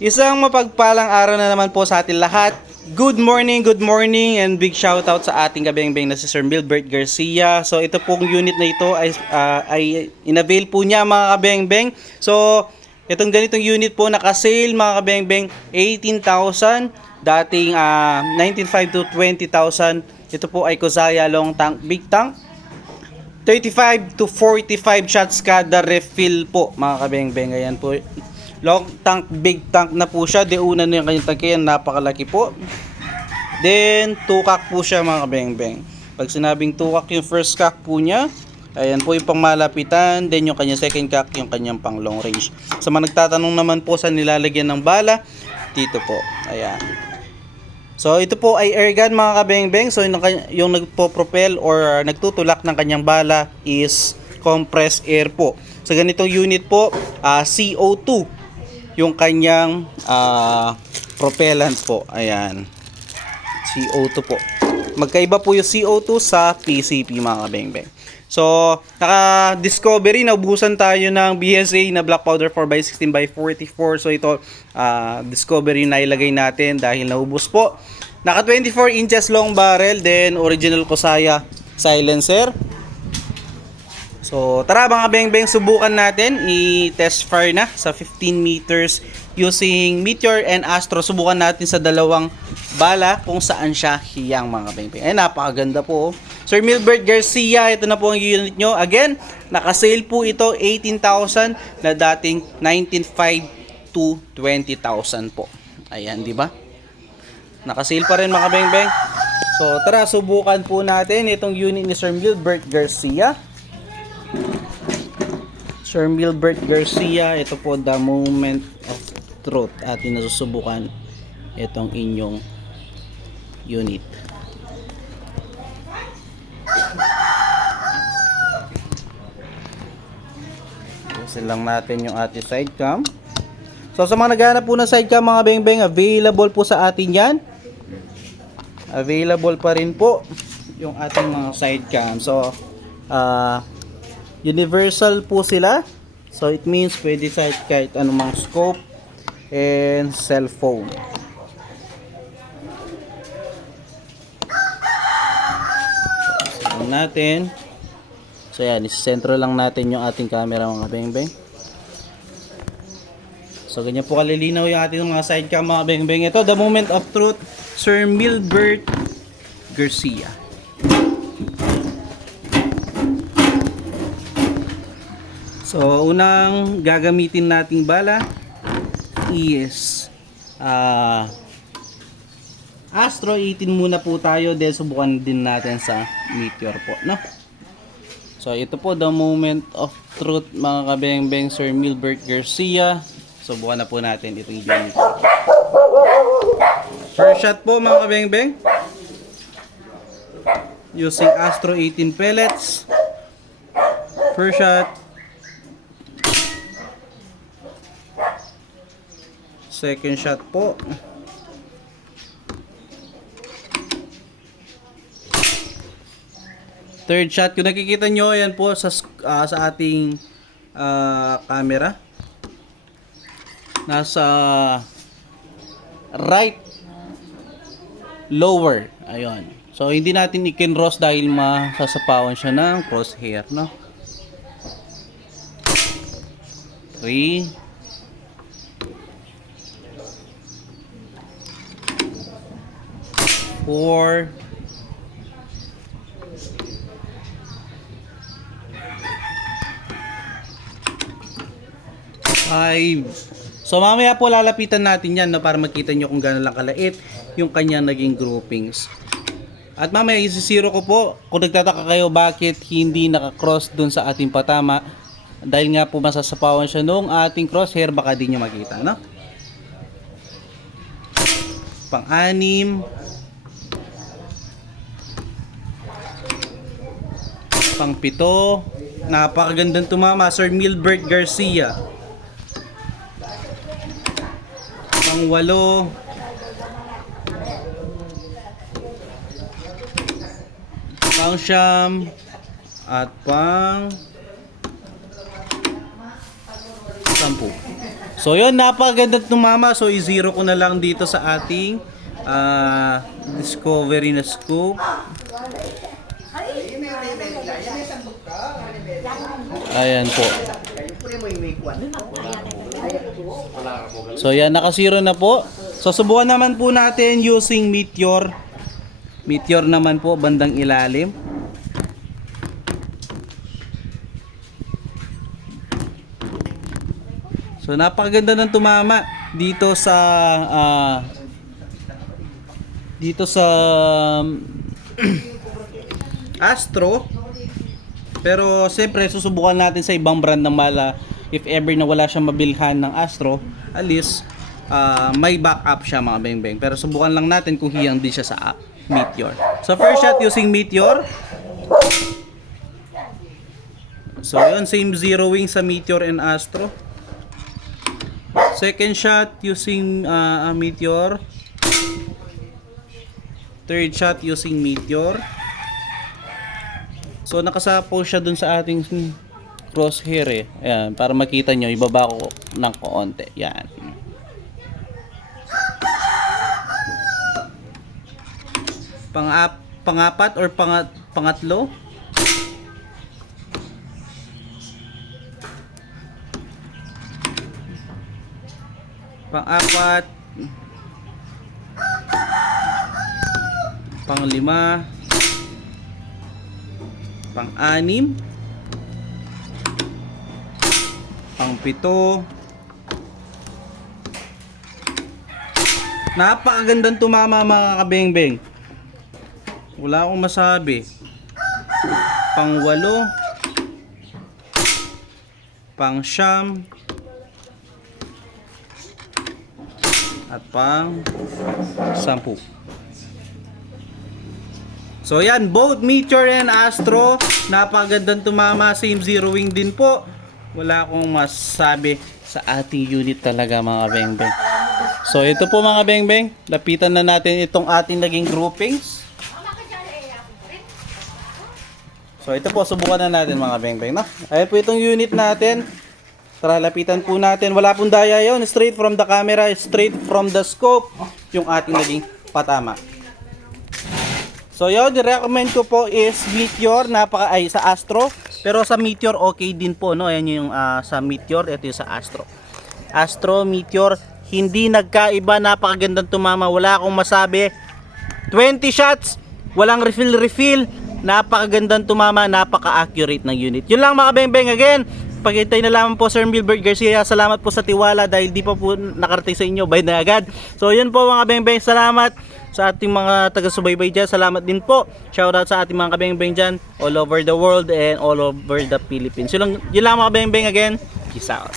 Isang mapagpalang araw na naman po sa atin lahat. Good morning, and big shoutout sa ating kabeng-beng na si Sir Milbert Garcia. So ito pong unit na ito ay inavail po niya mga kabeng-beng. So itong ganitong unit po naka-sale mga kabeng-beng 18,000, dating 19,500 to 20,000. Ito po ay Kozaya long tank, big tank. 35 to 45 shots kada refill po mga kabeng-beng. Ayan po. Long tank, big tank na po siya. Deuna na yung kanyang tangke, napakalaki po. Then, tukak po siya mga kabeng-beng. Pag sinabing tukak, yung first cock po niya, ayan po yung pangmalapitan. Then, yung kanyang second cock, yung kanyang pang long range. Sa mga nagtatanong naman po sa nilalagyan ng bala, dito po. Ayan. So, ito po ay airgun mga kabeng-beng. So, yung nagpo-propel or nagtutulak ng kanyang bala is compressed air po. Sa ganitong unit po, CO2 yung kanyang propellant po. Ayan. CO2 po. Magkaiba po yung CO2 sa PCP mga kabeng-beng. So, naka-discovery, naubusan tayo ng BSA na black powder 4x16x44. So, ito, discovery na ilagay natin dahil naubos po. Naka 24 inches long barrel, then original Kozaya silencer. So, tara mga beng-beng, subukan natin i-test fire na sa 15 meters using Meteor and Astro. Subukan natin sa dalawang bala kung saan siya hiyang mga beng-beng. Ay, napakaganda po. Sir Milbert Garcia, ito na po ang unit nyo. Again, naka-sale po ito 18,000 na dating 19,500 to 20,000 po. Ayan, di ba? Naka-sale pa rin mga beng-beng. So, tara, subukan po natin itong unit ni Sir Milbert Garcia. Sir Milbert Garcia, ito po the moment of truth. Atin nasusubukan itong inyong unit. Pusin lang natin yung ating side cam. So sa mga naghahanap po ng side cam mga beng-beng, available po sa atin yan. Available pa rin po yung ating mga side cam. So universal po sila. So it means pwede sa kahit anumang scope and cellphone. So natin. So yan, isentro lang natin yung ating camera mga beng-beng. So ganyan po kalilinaw yung ating mga side cam mga beng-beng. Ito, the moment of truth, Sir Milbert Garcia. So, unang gagamitin nating bala is Astro 18 muna po tayo, then subukan din natin sa Meteor po, no? So, ito po the moment of truth mga kabeng-beng, Sir Milbert Garcia. Subukan na po natin itong unit. First shot po mga kabeng-beng, using Astro 18 pellets. First shot. Second shot po. Third shot, kung nakikita nyo, ayan po sa ating camera. Nasa right lower. Ayun. So, hindi natin i-kinross dahil masasapawan siya ng crosshair, no? 3 4 5. So mamaya po lalapitan natin yan, no, para makita nyo kung gano'n lang kalait yung kanyang naging groupings. At mamaya isisiro ko po kung nagtataka kayo bakit hindi nakakross dun sa ating patama, dahil nga po masasapawan siya nung ating crosshair, baka di nyo makita, no? Pang-anim, pang-pito, napakagandang tumama, Sir Milbert Garcia. Pang-walo, pang-siyam, at pang-10. So yun, napakaganda tumama. So i-zero ko na lang dito sa ating discovery na scope. Ayan po. So yan, naka-zero na po. So subukan naman po natin using meteor. Meteor naman po, bandang ilalim. So napakaganda ng tumama dito sa Astro. Pero siyempre susubukan natin sa ibang brand ng mala. If ever na wala siyang mabilhan ng Astro, at least may backup siya mga beng-beng. Pero subukan lang natin kung hiyang din siya sa Meteor. So first shot using Meteor. So yun, same zeroing sa Meteor and Astro. Second shot using Meteor. Third shot using Meteor. So nakasapaw siya dun sa ating crosshair eh. Ayan, para makita nyo, ibaba ko ng konti. Yan. Pangapat or pangatlo. Pang-apat. Pang-lima. Pang-anim. Pang-pito. Napakagandang tumama mga kabeng-beng. Wala akong masabi. Pang-walo. Pang-siyam. At pang-sampu. So yan, both Meteor and Astro, napakagandang tumama, same zeroing din po. Wala akong masabi sa ating unit talaga mga beng-beng. So ito po mga beng-beng, lapitan na natin itong ating naging groupings. So ito po, subukan na natin mga beng-beng, no? Ayan po itong unit natin. Tara, lapitan po natin. Wala pong daya yun, straight from the camera, straight from the scope, yung ating naging patama. So yun, recommend ko po is Meteor, sa Astro. Pero sa Meteor okay din po, no? Ayan yung sa Meteor, ito yung sa Astro. Astro, Meteor, hindi nagkaiba, napakagandang tumama, wala akong masabi. 20 shots, walang refill, napakagandang tumama, napaka-accurate ng unit. Yun lang mga beng-beng, again, pagkitay na lamang po Sir Milbert Garcia. Salamat po sa tiwala dahil di pa po nakarating sa inyo, bayad na agad. So yun po mga beng-beng, salamat sa ating mga taga-subaybay dyan. Salamat din po. Shoutout sa ating mga kabeng-beng dyan all over the world and all over the Philippines. Yun lang mga beng-beng, again. Peace out.